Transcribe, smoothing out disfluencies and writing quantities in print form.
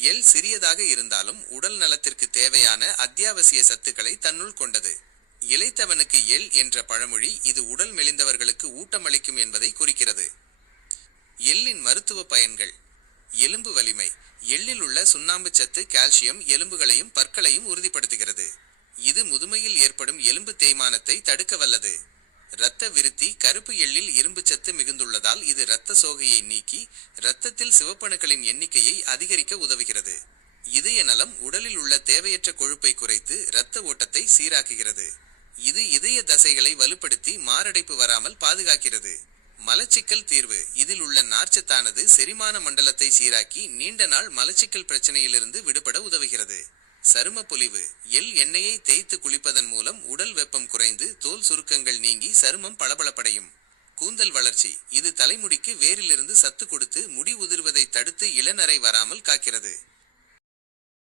எள் சிறியதாக இருந்தாலும் உடல் நலத்திற்கு தேவையான அத்தியாவசிய சத்துக்களை தன்னுள் கொண்டது. இளைத்தவனுக்கு எள் என்ற பழமொழி இது உடல் மெலிந்தவர்களுக்கு ஊட்டமளிக்கும் என்பதை குறிக்கிறது. எள்ளின் மருத்துவ பயன்கள். எலும்பு வலிமை. எள்ளில் உள்ள சுண்ணாம்பு சத்து கால்சியம் எலும்புகளையும் பற்களையும் உறுதிப்படுத்துகிறது. இது முதுமையில் ஏற்படும் எலும்பு தேய்மானத்தை தடுக்க வல்லது. இரத்த விருத்தி. கருப்பு எள்ளில் இரும்பு சத்து மிகுந்துள்ளதால் இது இரத்த சோகையை நீக்கி இரத்தத்தில் சிவப்பணுக்களின் எண்ணிக்கையை அதிகரிக்க உதவுகிறது. இதய நலம். உடலில் உள்ள தேவையற்ற கொழுப்பை குறைத்து இரத்த ஓட்டத்தை சீராக்குகிறது. இது இதய தசைகளை வலுப்படுத்தி மாரடைப்பு வராமல் பாதுகாக்கிறது. மலச்சிக்கல் தீர்வு. இதில் உள்ள நார்ச்சத்தானது செரிமான மண்டலத்தை சீராக்கி நீண்ட நாள் மலச்சிக்கல் பிரச்சனையிலிருந்து விடுபட உதவுகிறது. சரும பொலிவு. எள் எண்ணெயை தேய்த்து குளிப்பதன் மூலம் உடல் வெப்பம் குறைந்து தோல் சுருக்கங்கள் நீங்கி சருமம் பளபளப்படையும். கூந்தல் வளர்ச்சி. இது தலைமுடிக்கு வேரிலிருந்து சத்து கொடுத்து முடி உதிர்வதை தடுத்து இளநரை வராமல் காக்கிறது.